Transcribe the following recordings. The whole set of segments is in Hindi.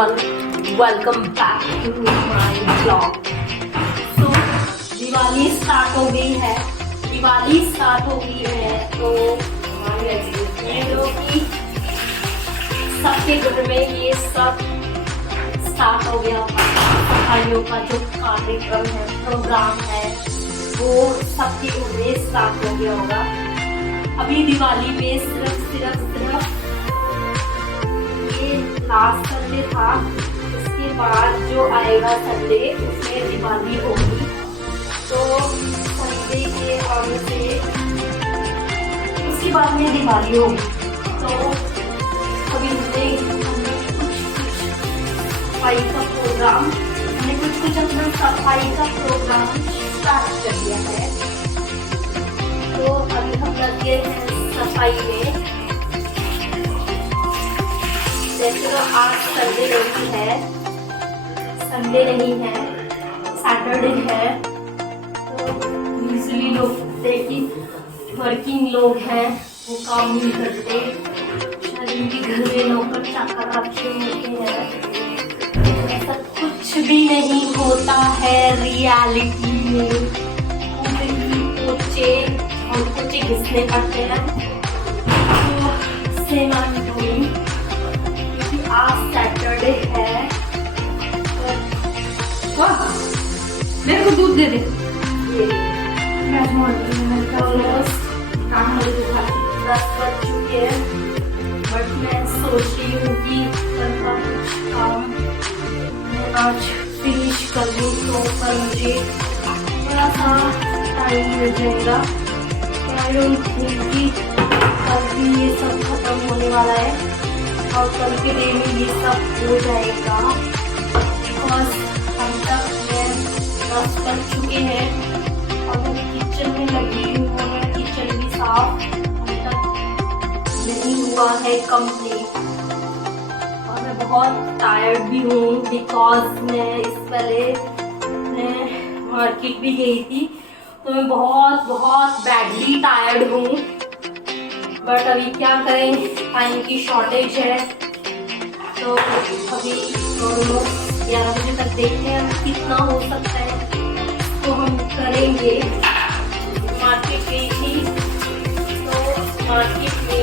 everyone, welcome back to my vlog. So Diwali start हो गई है, तो कि सबके घर में ये सब स्टार्ट हो गया। सफाइयों का जो कार्यक्रम है, प्रोग्राम है, वो सबके घर में स्टार्ट हो गया होगा। अभी दिवाली पे सिर्फ ये लास्ट संडे था, उसके बाद जो आएगा संडे उसमें दिवाली होगी। तो संडे के आने से उसके बाद में दिवाली होगी। तो अभी हमने सफाई का प्रोग्राम अपना सफाई का प्रोग्राम स्टार्ट कर दिया है। तो अभी हम लगे हैं सफाई में। जैसे तो आज संडे नहीं है, सैटरडे है। तो यूजुअली लोग देखिए वर्किंग लोग हैं, वो काम नहीं करते, जिनके घर में नौकर चाकर रखे होते हैं। ऐसा कुछ भी नहीं होता है रियलिटी में। पोचे घिसने पड़ते हैं। तो सेम आई एम डूइंग, क्योंकि आज सैटरडे है। मेरे को दूध दे दे। दस बज चुके हैं, बट मैं सोच रही हूँ कि कल का कुछ काम मैं आज फिनिश कर लूँ, तो कल मुझे थोड़ा सा टाइम मिल जाएगा। कि कल भी ये सब खत्म होने वाला है और कल के डे में ये सब हो जाएगा। बिकॉज अभी तक मैं 10 बज चुके हैं और मैं किचन में लगी हूँ। मेरा किचन भी साफ अभी तक नहीं हुआ है कंप्लीट। और मैं बहुत टायर्ड भी हूँ, बिकॉज मैं इस पहले मैं मार्केट भी गई थी, तो मैं बहुत बैडली टायर्ड हूँ। बट अभी क्या करें, टाइम की शॉर्टेज है। तो अभी 11 बजे तक देखते हैं कितना हो सकता है, तो हम करेंगे। मार्केट गई थी, तो मार्केट में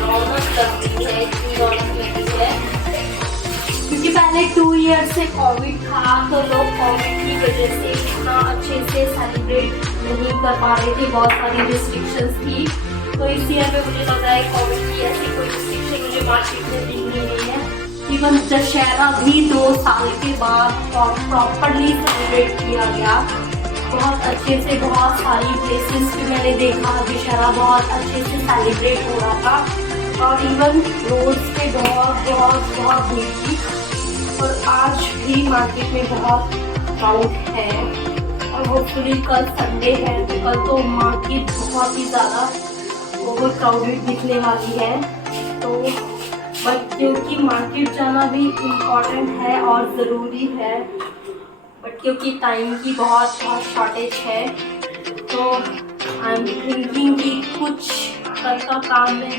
रौनक लगती है, इतनी रौनक लगती है। क्योंकि पहले 2 ईयर से कोविड था, तो लोग कोविड की वजह से इतना अच्छे से सेलिब्रेट नहीं कर पा रहे थे, बहुत सारी रिस्ट्रिक्शंस थी। तो इस ईयर में मुझे लग रहा है कोविड की ऐसी कोई रिस्ट्रिक्शन मुझे मार्केट में दिखनी नहीं है। इवन दशहरा भी 2 साल के बाद प्रॉपरली सेलिब्रेट किया गया, बहुत अच्छे से। बहुत सारी प्लेसेस पे मैंने देखा दशहरा बहुत अच्छे से सेलिब्रेट हो रहा था, और इवन रोड्स पे बहुत भीड़ थी। और आज भी मार्केट में बहुत क्राउड है, और होपफुली कल संडे है, तो कल तो मार्केट बहुत ही ज़्यादा ओवर क्राउडेड दिखने वाली है। तो बट क्योंकि मार्केट जाना भी इम्पॉर्टेंट है और ज़रूरी है, बट क्योंकि टाइम की बहुत शॉर्टेज है, तो आई एम थिंकिंग कि कुछ कल का काम मैं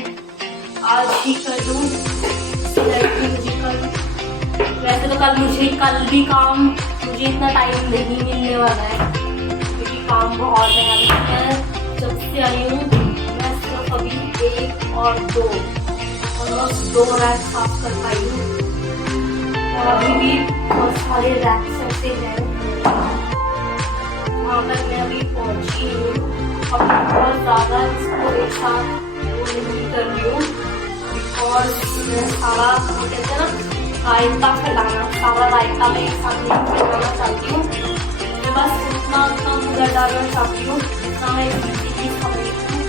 आज ही कर दूँ। वैसे तो मुझे इतना टाइम नहीं मिलने वाला है, क्योंकि काम बहुत है। अभी मैं जब से आई हूँ, मैं सिर्फ अभी 1 और 2 ऑलमोस्ट 2 रैक साफ कर पाई हूँ, और अभी भी बहुत सारे रैक्स ऐसे हैं वहाँ तक मैं अभी पहुँची हूँ। अभी बहुत ज़्यादा इसको एक साथ वो नहीं कर रही हूँ, बिकॉज मैं सारा कहते हैं ना रायता फैलाना, सारा रायता में एक साथ नहीं फैलाना चाहती हूँ। मैं बस उतना पूरा डालना चाहती हूँ जितना मैं इजीली समझती हूँ।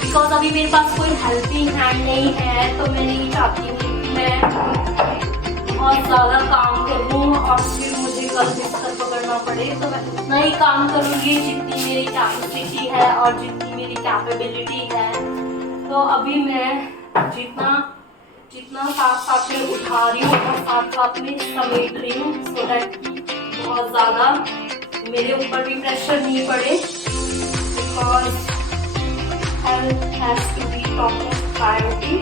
बिकॉज अभी मेरे पास कोई हेल्पिंग हैंड नहीं है, तो मैं नहीं चाहती हूँ कि मैं बहुत ज़्यादा काम करूँ और फिर मुझे कल बिस्तर पकड़ना पड़े। तो मैं उतना ही काम करूँगी जितनी मेरी कैपेसिटी है और जितनी मेरी कैपेबिलिटी है। तो अभी मैं जितना साथ में उठा रही हूँ और साथ में समेट रही हूँ, सो दैट कि बहुत ज़्यादा मेरे ऊपर भी प्रेशर नहीं पड़े, because health has to be top of priority.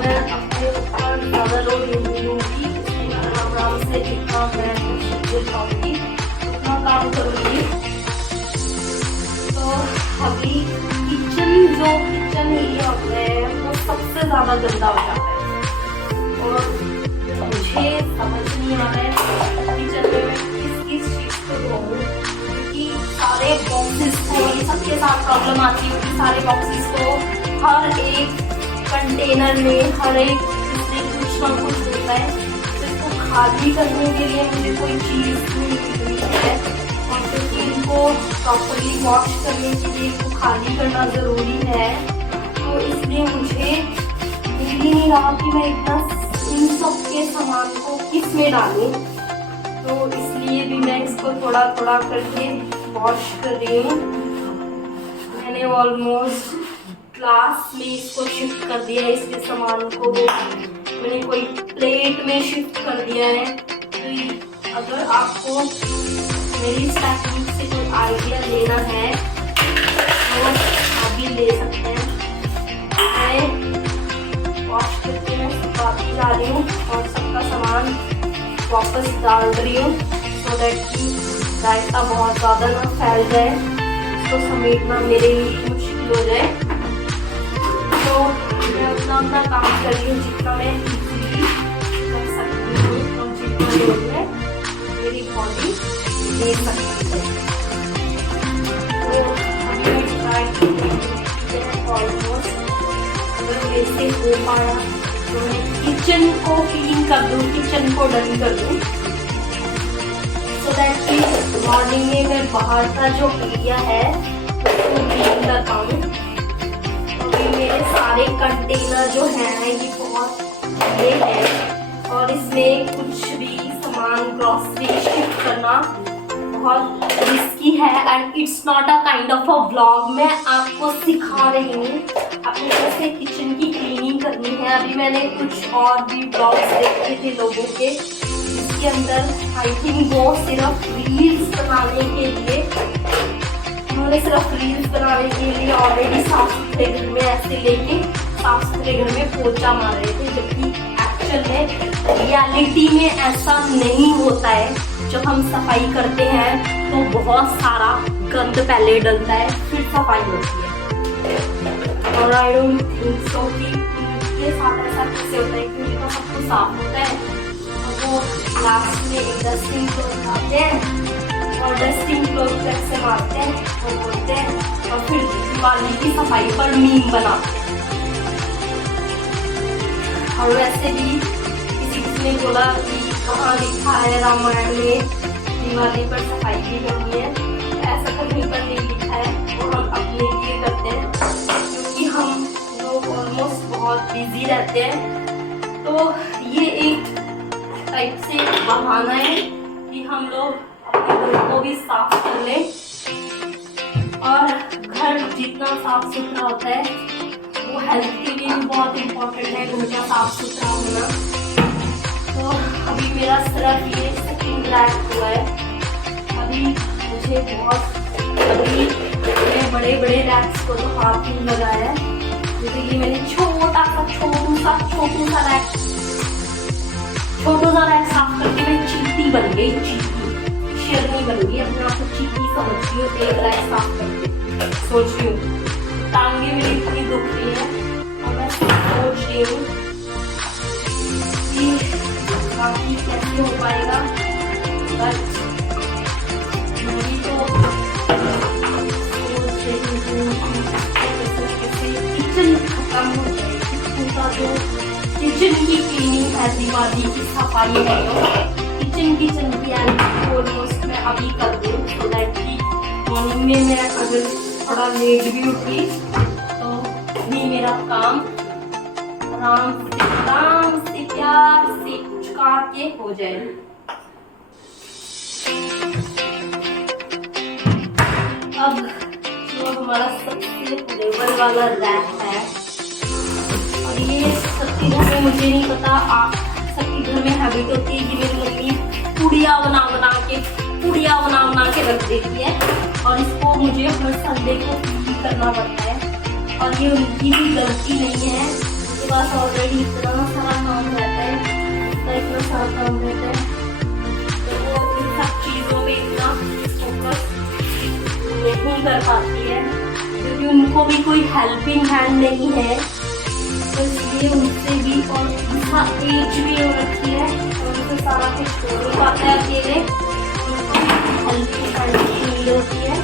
मैं अपने ऊपर ज़्यादा लोड नहीं लूँगी, इसलिए मैं आराम से जितना मैं कर पाऊँगी उतना काम करूँगी। तो अभी किचन एरिया है वो सबसे ज़्यादा गंदा हो जाता है और मुझे समझ नहीं आ रहा है किचन में मैं किस चीज़ को धोऊँ, क्योंकि सारे बॉक्सेस को ये सबके साथ प्रॉब्लम आती है कि सारे बॉक्सेस को हर एक कंटेनर में हर एक इसमें कुछ ना कुछ होता है, तो इसको खाली करने के लिए मुझे कोई चीज़ नहीं मिल रही है और क्योंकि इनको प्रॉपरली वॉश करने के लिए इनको खाली करना ज़रूरी है, तो इसलिए मुझे मिल ही नहीं रहा कि मैं इतना इन सब के सामान को किस में डालूं। तो इसलिए भी मैं इसको थोड़ा थोड़ा करके वॉश कर रही हूँ। मैंने ऑलमोस्ट ग्लास में इसको शिफ्ट कर दिया है, इसके सामान को मैंने कोई प्लेट में शिफ्ट कर दिया है। तो अगर आपको मेरी इस टेक्निक से कोई आइडिया लेना है तो अभी ले सकते हैं। मैं वॉश करके मैं सुखाती जा रही हूँ और सबका सामान वापस डाल रही हूँ, सो दैट कि रायता बहुत ज़्यादा ना फैल जाए, इसको समेटना मेरे लिए मुश्किल हो जाए। तो मैं अपना काम कर रही हूँ जितना मैं इजीली कर सकती हूँ और जितना लोग में मेरी बॉडी ले सकती है। तो अभी मैं ट्राई करती हूँ ऑलमोस्ट, अगर मेरे से हो पाया तो मैं किचन को क्लीन कर दूँ, किचन को डन कर दूँ, सो दैट कि मॉर्निंग में मैं बाहर का जो एरिया है उसको क्लीन कर पाऊँ। अभी मेरे सारे कंटेनर जो हैं ये बहुत बड़े हैं और इसमें कुछ भी सामान ग्रॉसरी शिफ्ट करना बहुत रिस्की है and it's not a kind of a vlog. मैं आपको सिखा रही हूँ अपने कैसे किचन की क्लीनिंग करनी है। अभी मैंने कुछ और भी ब्लॉग्स देखे थे लोगों के, जिसके अंदर आई थिंक वो सिर्फ रील्स बनाने के लिए, उन्होंने सिर्फ रील्स बनाने के लिए ऑलरेडी साफ सुथरे घर में ऐसे लेके साफ सुथरे घर में पोछा मार रहे थे, जबकि एक्चुअल में रियलिटी में ऐसा नहीं होता है। जब हम सफाई करते हैं तो बहुत सारा गंद पहले डलता है फिर सफाई होती है, और आई डोंट थिंक सो कि उनके साथ ऐसा कैसे होता है, क्योंकि तो सब कुछ साफ होता है और वो लास्ट में एक डस्टिंग क्लॉथ आते हैं और डस्टिंग क्लॉथ कैसे मारते हैं वो बोलते हैं और फिर दिवाली की सफाई पर मीम बनाते हैं। और वैसे भी किसी ने बोला कि कहाँ लिखा है रामायण में दिवाली पर सफाई की करनी है, ऐसा कहीं पर नहीं लिखा है, वो हम अपने लिए करते हैं क्योंकि हम लोग ऑलमोस्ट बहुत बिजी रहते हैं। तो ये एक टाइप से बहाना है कि हम लोग अपने घर को भी साफ कर लें, और घर जितना साफ सुथरा होता है वो हेल्थ के लिए भी बहुत इम्पोर्टेंट है, घर का साफ सुथरा होना। तो अभी मेरा सिर्फ ये सेकंड रैक हुआ है, अभी मुझे अभी मैंने बड़े बड़े रैक्स को तो हाथ नहीं लगाया है, क्योंकि ये मैंने छोटा सा रैक साफ करके मैं चींटी बन गई, शेरनी बन गई, अपने आप को चींटी समझ रही हूँ एक रैक साफ करके। सोच रही हूँ टांगे मेरी इतनी दुख रही है और मैं सोच रही हूँ कि बाकी कैसे हो पाएगा, बट मेरी तो सोच रही हूँ कैसे किचन खत्म हो जाए, किचन का जो किचन की क्लीनिंग है, दिवाली की सफाई है, किचन की ऑलमोस्ट मैं अभी कर दूँ, सो दैट कि मॉर्निंग में मैं अगर थोड़ा लेट भी उठी तो भी मेरा काम आराम से प्यार से चुका के हो जाए। अब जो हमारा सबसे फ्लेवर वाला रैक है, और ये सबके घर में मुझे नहीं पता, आप सबके घर में हैबिट होती है कि मेरी मम्मी पुड़िया बना के रख देती है और इसको मुझे हर संडे को क्लीन करना पड़ता है। और ये उनकी भी गलती नहीं है, उनके पास ऑलरेडी इतना सारा काम रहता है, इतना सारा काम रहता है, तो वो इन सब चीज़ों में इतना फोकस नहीं कर पाती है, क्योंकि उनको भी कोई हेल्पिंग हैंड नहीं है, तो इसलिए उनसे भी, और उनका एज भी हो रखी है, और उनसे सारा कुछ हो नहीं पाता है अकेले, उनको हेल्पिंग हैंड की नीड होती है,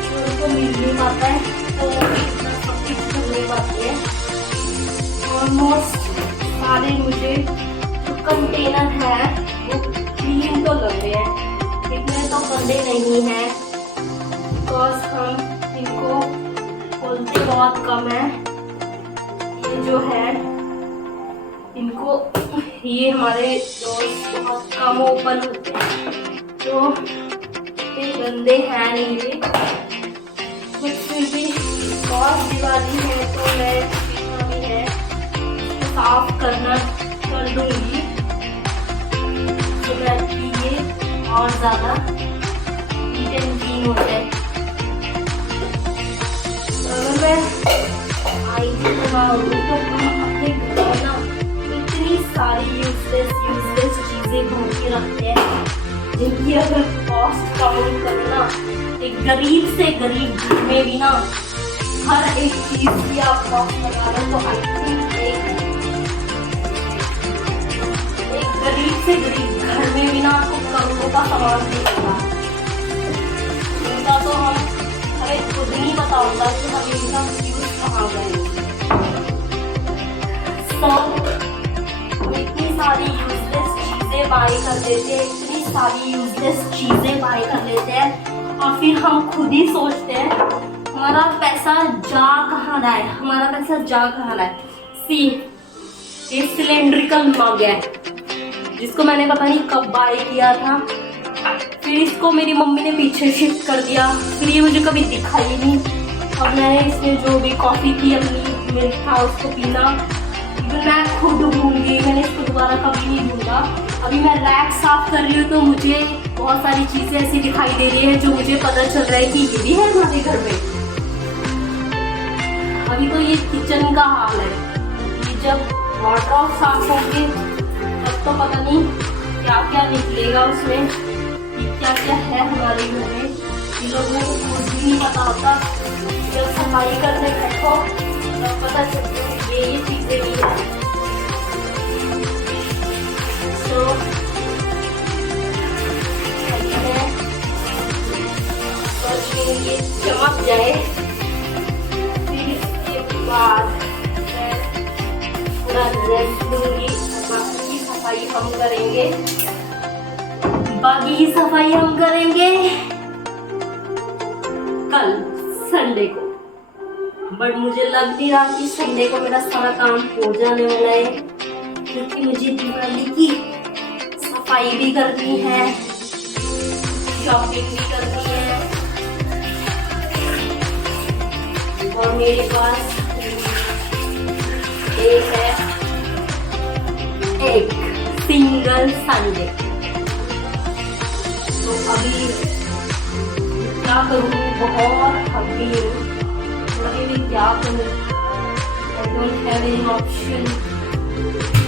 तो उनको मिल नहीं पाता है, तो वो भी इतना सब कुछ कर नहीं पाती है। ऑलमोस्ट सारे मुझे जो कंटेनर है वो क्लीन तो लग रहे हैं, इतने तो गंदे नहीं हैं, बिकॉज हम इनको खोलते बहुत कम है। ये जो है इनको, ये हमारे डोर्स बहुत कम ओपन होते हैं, तो ये गंदे हैं नहीं ये, बट फिर भी बहुत दिवाली है तो मैं जितना भी है साफ करना कर दूंगी, तो ये और ज़्यादा नीट एंड क्लीन हो जाए। अगर मैं आई थी तो हम अपने घर में ना इतनी सारी यूजलेस चीज़ें भर के रखते हैं, जिनकी अगर कॉस्ट काउंट करो ना, एक गरीब से गरीब घर में भी ना हर एक चीज़ की आप कॉस्ट लगा रहे हो, तो आई थिंक एक गरीब से गरीब घर में भी ना आपको करोड़ों का सामान मिलेगा। इनका तो हमें खुद नहीं पता होता कि हम इनका यूज कहाँ करेंगे। तो इतनी सारी यूजलेस चीज़ें बाय कर देते हैं, इतनी सारी यूजलेस चीज़ें बाय कर लेते हैं, और फिर हम खुद ही सोचते हैं हमारा पैसा जा कहाँ रहा है, हमारा पैसा जा कहाँ रहा है। सी, ये सिलेंड्रिकल मग है जिसको मैंने पता नहीं कब बाय किया था, फिर इसको मेरी मम्मी ने पीछे शिफ्ट कर दिया, फिर ये मुझे कभी दिखा ही नहीं। अब मैंने इसमें जो भी कॉफ़ी थी अपनी मिल्क था उसको पीना, मैं खुद ढूंढूंगी, मैंने इसको दोबारा कभी नहीं ढूंढा। अभी मैं रैक साफ कर रही हूँ तो मुझे बहुत सारी चीज़ें ऐसी दिखाई दे रही है जो मुझे पता चल रहा है कि ये भी है हमारे घर में। अभी तो ये किचन का हाल है, ये जब वार्डरोब साफ होंगे तब तो पता नहीं क्या क्या निकलेगा उसमें, क्या क्या है हमारे घर में, इन लोगों को कुछ भी नहीं पता होता। जब सफाई करने बैठो तब पता चलता है ये चीज़ें भी है। तो ये चमक जाए, फिर इसके बाद मैं पूरा रेस्ट लूँगी, बाकी सफाई हम करेंगे, बाकी की सफाई हम करेंगे कल संडे को। बट मुझे लग नहीं रहा कि संडे को मेरा सारा काम हो जाने वाला है, क्योंकि मुझे दिवाली की सफाई भी करनी है, शॉपिंग भी करनी है, और मेरे पास एक सिंगल संडे। तो अभी क्या करूँ, बहुत थकी हूँ, अभी मैं क्या करूँ, I don't have any option।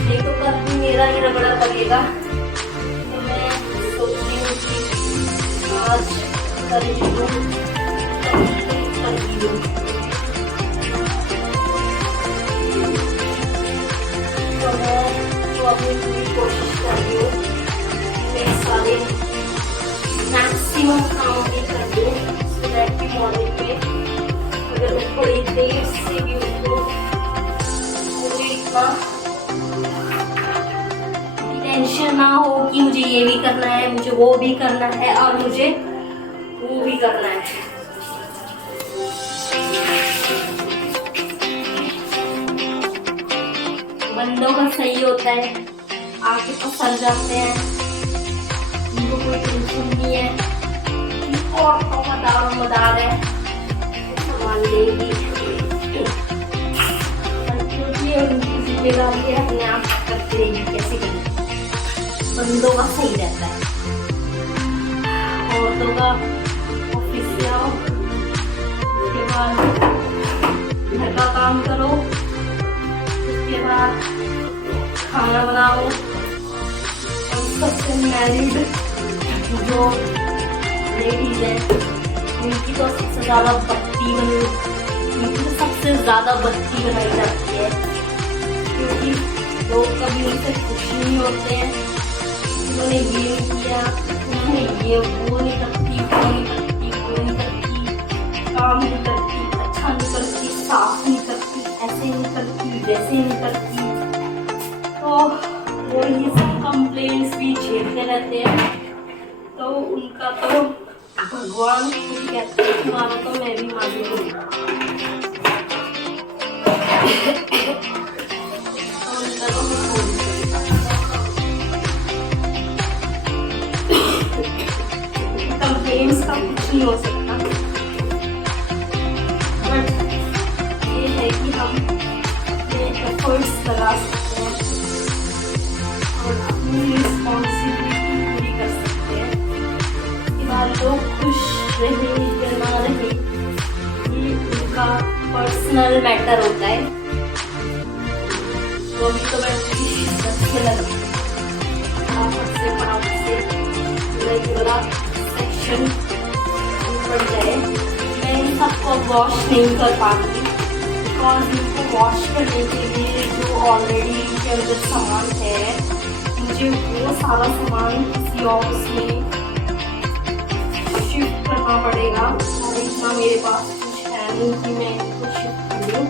नहीं तो कल भी मेरा ही रगड़ा पड़ेगा, तो मैं सोच रही हूँ कि आज कर लूँ, तो मैं तो अपनी पूरी कोशिश कर रही हूँ मैं सारे मैक्सिमम काम भी कर दूँ, सो दैट कि मॉर्निंग में अगर मैं थोड़ी देर से भी उठूँ मुझे इतना टेंशन ना हो कि मुझे ये भी करना है, मुझे वो भी करना है, और मुझे वो भी करना है। बंदों का सही होता है, आके पसंद जाते हैं, उनको कोई टेंशन नहीं है, औरतों का दाम मदार है, संभाल लेगी, क्योंकि उनकी जिम्मेदारी है अपने आप करती रहेगी, कैसे करेगी। बंदों का सही रहता है, औरतों का ऑफिस से आओ, उसके बाद काम करो, उसके बाद खाना बनाओ। और सबसे मैरिड जो लेडीज है उनकी तो सबसे ज़्यादा बत्ती बनाई जाती है, क्योंकि लोग कभी उनसे खुश नहीं होते हैं। उन्होंने ये नहीं किया, उन्होंने ये वो नहीं करती, काम नहीं करती, अच्छा नहीं करती, साफ नहीं करती, ऐसे नहीं करती, वैसे नहीं करती। तो वो ये सब कंप्लेंट्स भी झेलते रहते हैं। तो उनका तो भगवान खुद कहते हैं, तुम्हारा तो मैं भी मानूंगी। कंप्लेंट्स का कुछ नहीं हो सकता, बट ये है कि हम अपने एफर्ट्स लगा सकते हैं और अपनी रिस्पॉन्सिबिलिटी पूरी कर सकते हैं। इसके बाद लोग खुश रहे या ना रहे ये उनका पर्सनल मैटर होता है। तो अभी तो मैं अच्छे लगे फटाफट से पूरा सेक्शन बढ़ जाए। मैं इन सबको वॉश नहीं कर पाती, बिकॉज इनको वॉश करने के लिए जो ऑलरेडी इनके अंदर सामान है, मुझे वो सारा सामान किसी ऑफिस में शिफ्ट करना पड़ेगा। और इतना मेरे पास कुछ है नहीं कि मैं इनको शिफ्ट करूँ।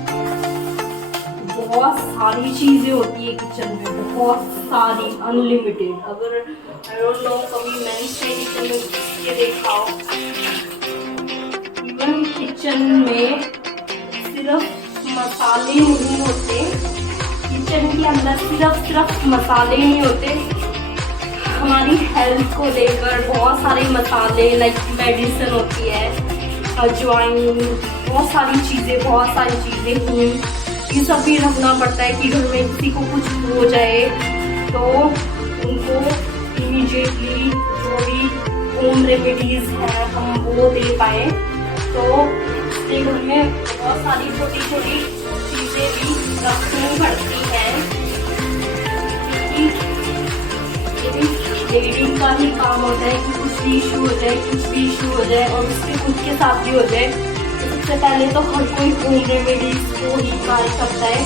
बहुत सारी चीज़ें होती है किचन में, बहुत सारी, अनलिमिटेड। अगर आई डोंट नो कभी मैंने किचन में ये देखा हो, इवन किचन में सिर्फ मसाले नहीं होते, किचन के अंदर सिर्फ मसाले नहीं होते, हमारी हेल्थ को लेकर बहुत सारे मसाले लाइक मेडिसिन होती है, अजवाइन, बहुत सारी चीज़ें ही ये सब भी रखना पड़ता है कि घर में किसी को कुछ हो जाए तो उनको इमीडिएटली जो भी होम रेमेडीज हैं हम वो दे पाए। तो इसके घर में बहुत सारी छोटी चीज़ें भी रखनी पड़ती हैं, क्योंकि लेडी का ही काम होता है कि कुछ भी इशू हो जाए और उसके खुद के साथ भी हो जाए। सबसे पहले तो हर कोई होम रेमेडीज को ही ट्राई करता है,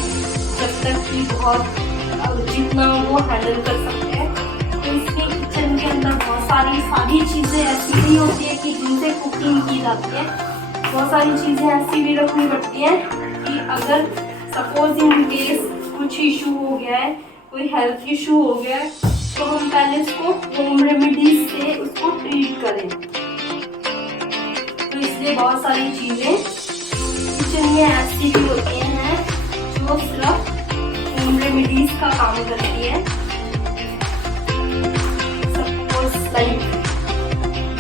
जब तक कि बहुत जितना वो हैंडल कर सकते हैं। तो इसमें किचन के अंदर बहुत सारी चीज़ें ऐसी भी होती है कि जिनसे कुकिंग की जाती है। बहुत सारी चीज़ें ऐसी भी रखनी पड़ती है कि अगर सपोज इन केस कुछ इशू हो गया है, कोई हेल्थ इशू हो गया है, तो हम पहले उसको होम रेमेडीज से उसको ट्रीट करें। तो इसलिए बहुत सारी चीज़ें किचन में ऐसी भी होती हैं जो सिर्फ होम रेमेडीज का काम करती है। सपोज लाइक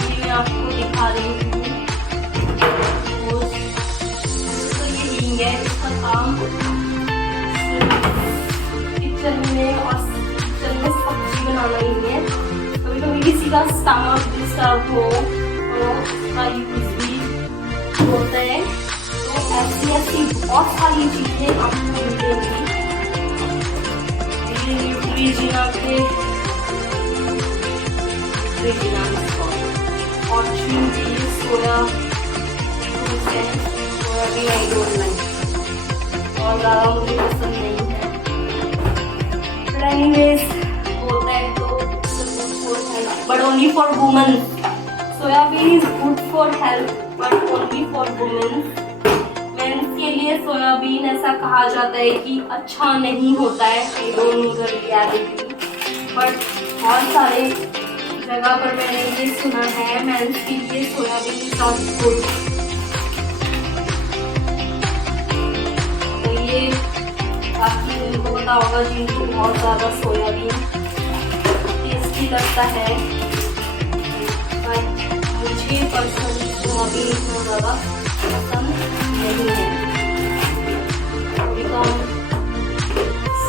ये मैं आपको दिखा रही हूँ, तो ये हींग है, इसका काम किचन में सब्जी बनाना ही है। कभी कभी किसी का स्टमक डिस्टर्ब हो तो उसका यूज भी होता है। तो ऐसी बहुत सारी चीज़ें आपको मिलेंगी न्यूट्रीजिना के फॉर्च्यून की सोया भी आई डोंट लाइक, और ज़्यादा मुझे पसंद नहीं है। बट एनीवेज होता है तो but only for women. Soyabean is good for health but only for women. Mens के लिए सोयाबीन ऐसा कहा जाता है कि अच्छा नहीं होता है, I don't know the reality, but बहुत सारे जगह पर मैंने ये सुना है मेंस के लिए सोयाबीन इज नॉट गुड। तो ये बाकी उनको पता होगा जिनको बहुत ज़्यादा सोयाबीन टेस्टी लगता है, बट मुझे पर्सनली सोयाबीन इतना ज़्यादा पसंद नहीं है। अभी तो हम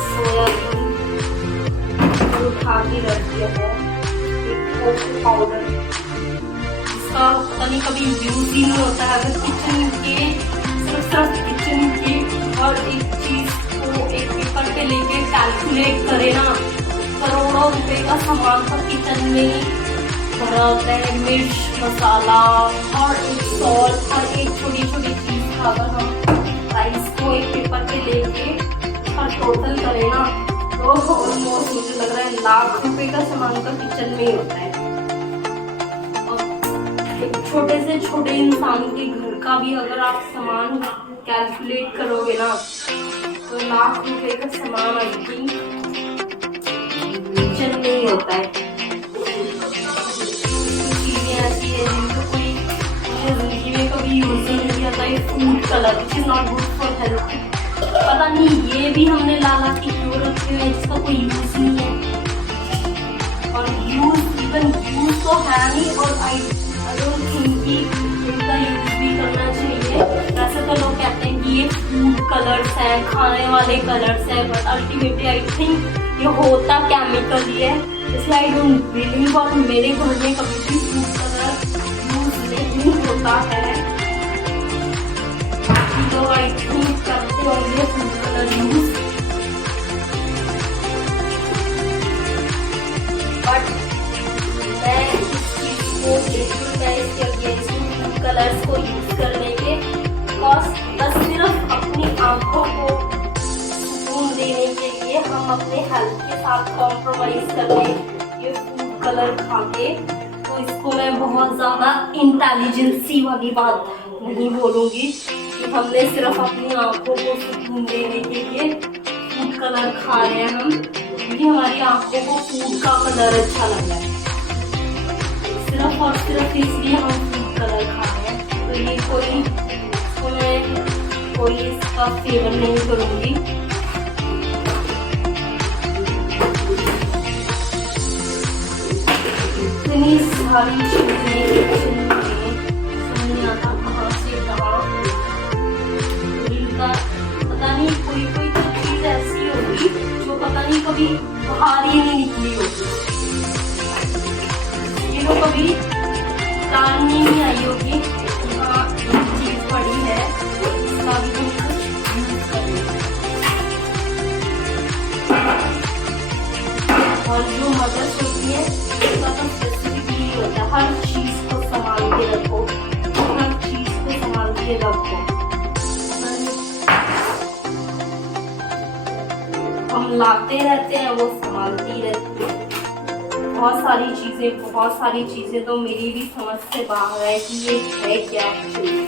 सोयाबीन उठा के रख दिया है कोको पाउडर, इसका पता नहीं कभी यूज ही नहीं होता है। अगर किचन के सिर्फ किचन के और कैलकुलेट करें ना, करोड़ों रुपए का सामान तो किचन में ही भरा होता है। मिर्च, मसाला, हर एक सॉल्ट, हर एक छोटी छोटी चीज का अगर हम प्राइस को एक पेपर पे लेके और टोटल करें ना, तो ऑलमोस्ट मुझे लग रहा है लाख रुपए का सामान तो किचन में ही होता है। और एक छोटे से छोटे इंसान के घर का भी अगर आप सामान कैलकुलेट करोगे ना, तो लाख रुपए का सामान आई थिंक किचन में ही होता है। चीजें ऐसी है जिनको कोई जिंदगी में कभी यूज नहीं किया था। ये food colour which is not good for health, पता नहीं ये भी हमने लाला की क्यों रखे हुए हैं जिसका कोई यूज नहीं है। और इवन यूज तो है नहीं, और आई डोंट थिंक कि इनका यूज भी करना चाहिए। वैसे तो लोग कहते हैं कि ये फूड कलर्स है, खाने वाले कलर्स है, बट अल्टीमेटली आई थिंक ये होता केमिकल ही है, इसलिए आई डोंट बिलीव। और मेरे घर में कभी भी फूड कलर यूज नहीं होता है। तो आई थिंक करते होंगे फूड कलर यूज, बट मैं इस चीज को बिल्कुल मैं इसके अगेंस्ट हूँ फूड कलर्स को यूज करने के। बस सिर्फ अपनी आंखों को सुकून देने के लिए हम अपने हेल्थ के साथ कॉम्प्रोमाइज कर लें ये फूड कलर खा के, तो इसको मैं बहुत ज़्यादा इंटेलिजेंसी वाली बात नहीं बोलूँगी कि हमने सिर्फ अपनी आंखों को सुकून देने के लिए फूड कलर खा रहे हैं हम, क्योंकि हमारी आंखों को फूड का कलर अच्छा लग रहा है, सिर्फ और सिर्फ इसलिए हम फूड कलर खा रहे हैं। तो ये कोई इसका फेवर नहीं करूँगी। इतनी सारी चीजें समझ आता कहाँ से कहाँ, इनका पता नहीं कोई तो चीज ऐसी होगी जो पता नहीं कभी बाहर ही नहीं निकली होगी, ये तो कभी कान ही नहीं आई होगी। हाँ एक चीज पड़ी है, इसका भी हम कुछ यूज करेंगे। और जो मदर्स होती है उसका तो स्पेसिफिकली होता है, हर चीज को संभाल के रखो, हर चीज को संभाल के रखो। हम लाते रहते हैं, वो संभालती रहती है। बहुत सारी चीजें तो मेरी भी समझ से बाहर है कि ये है क्या एक्चुअली।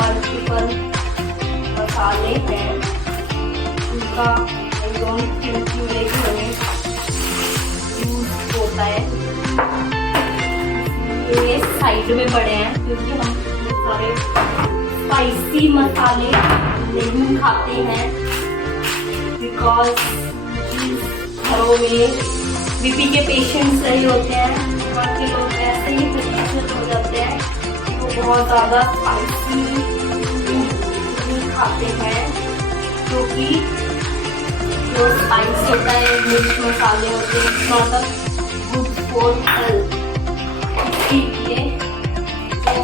मल्टीपल मसाले हैं उनका आई डोंट थिंक कि मेरे घर में यूज होता है, ये साइड में पड़े हैं क्योंकि हम सारे स्पाइसी मसाले नहीं खाते हैं, बिकॉज घरों में बीपी के पेशेंट्स रहे होते हैं, बाकी लोग ऐसे ही प्रेशर हो जाते हैं, वो बहुत ज़्यादा स्पाइसी नहीं खाते हैं, क्योंकि जो स्पाइस होता है, मिर्च मसाले होते हैं, नॉट गुड फॉर हेल्थ। इसलिए जो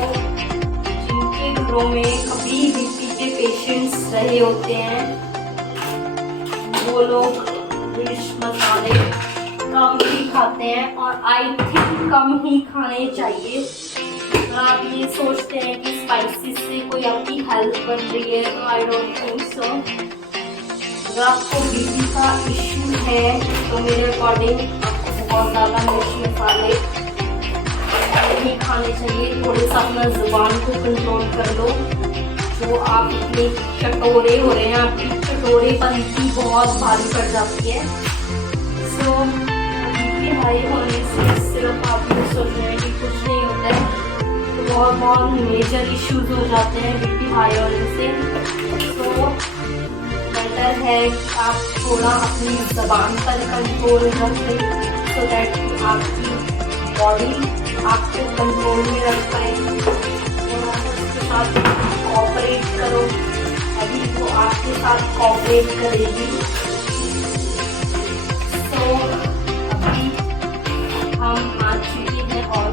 जिनके घरों में कभी बीपी के पेशेंट्स रहे होते हैं, वो लोग मिर्च मसाले कम ही खाते हैं, और आई थिंक कम ही खाने चाहिए। अगर आप ये सोचते हैं कि स्पाइसी से कोई आपकी हेल्थ बन रही है, तो आई डोंट थिंक सो। अगर आपको बीपी का इश्यू है तो मेरे अकॉर्डिंग आपको बहुत ज़्यादा मिर्च मसाले नहीं खाने चाहिए। थोड़े सा अपना जुबान को कंट्रोल कर लो। जो आप इतने चटोरे हो रहे हैं, आपकी चटोरेपंती बहुत भारी पड़ जाती है। सो बीपी हाई होने से सिर्फ आप ये सोच रहे हैं कि कुछ नहीं होता है, तो बहुत मेजर इश्यूज हो जाते हैं बीपी हाई होने से। तो बेटर है कि आप थोड़ा अपनी ज़बान पर कंट्रोल रखें, सो दैट आपकी बॉडी आपको कंट्रोल में रख पाए। थोड़ा सा उसके साथ कोऑपरेट करो, अभी वो आपके साथ कोऑपरेट करेगी। तो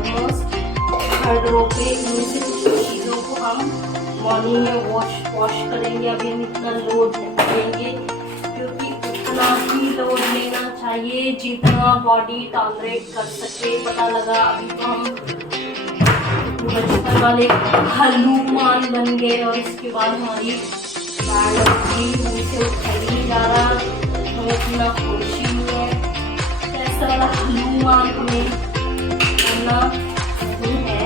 ऑलमोस्ट थर्ड रो पे। इनमें से कुछ चीज़ों को हम मॉर्निंग में वॉश करेंगे। अभी हम इतना लोड नहीं लेंगे क्योंकि उतना ही लोड लेना चाहिए जितना बॉडी टॉलरेट कर सके। पता लगा अभी तो हम बचपन वाले हनुमान बन गए और इसके बाद हमारी बैड से उठा ही नहीं जा रहा, हमें इतना खुशी नहीं है। तो ऐसा वाला हनुमान हमें बनना नहीं है,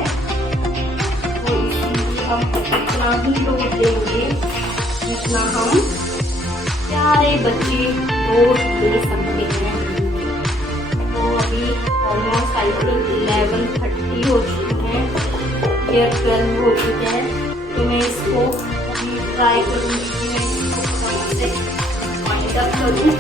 तो इसीलिए हम इतना ही लोड देंगे जितना हम प्यारे बच्चे लोड ले सकते हैं। तो अभी ऑलमोस्ट आई थिंक 11:30 हो चुकी हैं या 12 हो चुके हैं। तो मैं इसको अभी ट्राई करूँगी कि मैं इसको फटाफट से वाइंड अप करूँ।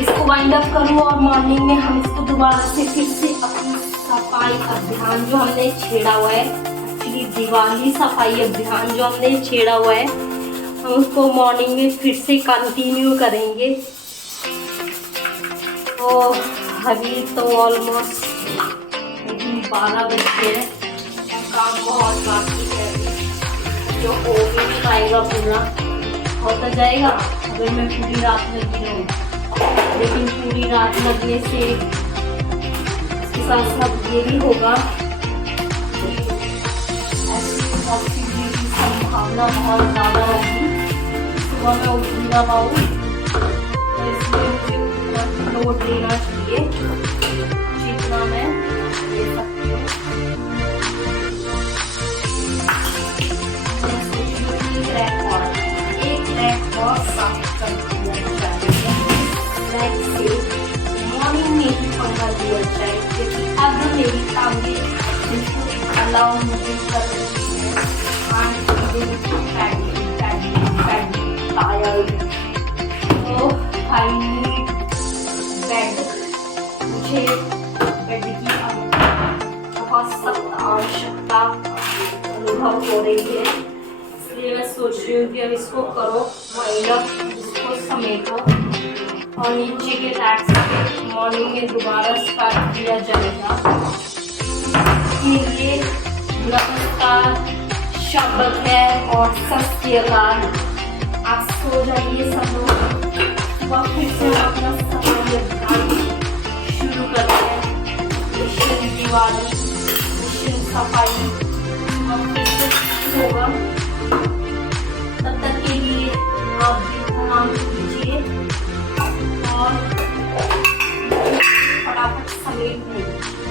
इसको वाइंड अप करूँ और मॉर्निंग में हम इसको दोबारा से फिर से अपनी सफाई अभियान जो हमने छेड़ा हुआ है, एक्चुअली दिवाली सफाई अभियान जो हमने छेड़ा हुआ है, हम उसको मॉर्निंग में फिर से कंटिन्यू करेंगे। तो अभी तो ऑलमोस्ट 12 बज गए हैं, काम बहुत बाकी है जो हो भी नहीं पाएगा पूरा। हो तो जाएगा अगर मैं पूरी रात लगी रहूँ, लेकिन पूरी रात लगने से इसके साथ साथ ये भी होगा कि ऐसी पॉसिबिलिटी संभावना बहुत ज़्यादा होगी सुबह मैं उठ भी ना पाऊँ। तो इसलिए मुझे उतना लोड लेना चाहिए जितना मैं ले सकती हूँ। मैं सोच रही हूँ एक रैक और साफ कर दिया चाहिए, मॉर्निंग में ही पंखा दिया जाए क्योंकि अब मेरी टांगे अलाउ मुझे कर रही है तो आई नीड बेड। मुझे बेड की बहुत सख्त आवश्यकता अनुभव हो रही है, इसलिए मैं सोच रही हूँ कि अब इसको करो वाइंड अप, इसको समेटो और नीचे के रैक्स पे मॉर्निंग में दोबारा स्टार्ट किया जाएगा। ये नमस्कार शब्द है और सत श्री अकाल। आप सो जाइए सब लोग, सुबह फिर से अपना सफाई अभियान शुरू करते हैं। मिशन दिवाली, मिशन सफाई फिर से शुरू होगा। तब तक के लिए आप भी आराम कीजिए और फटाफट समेट दें।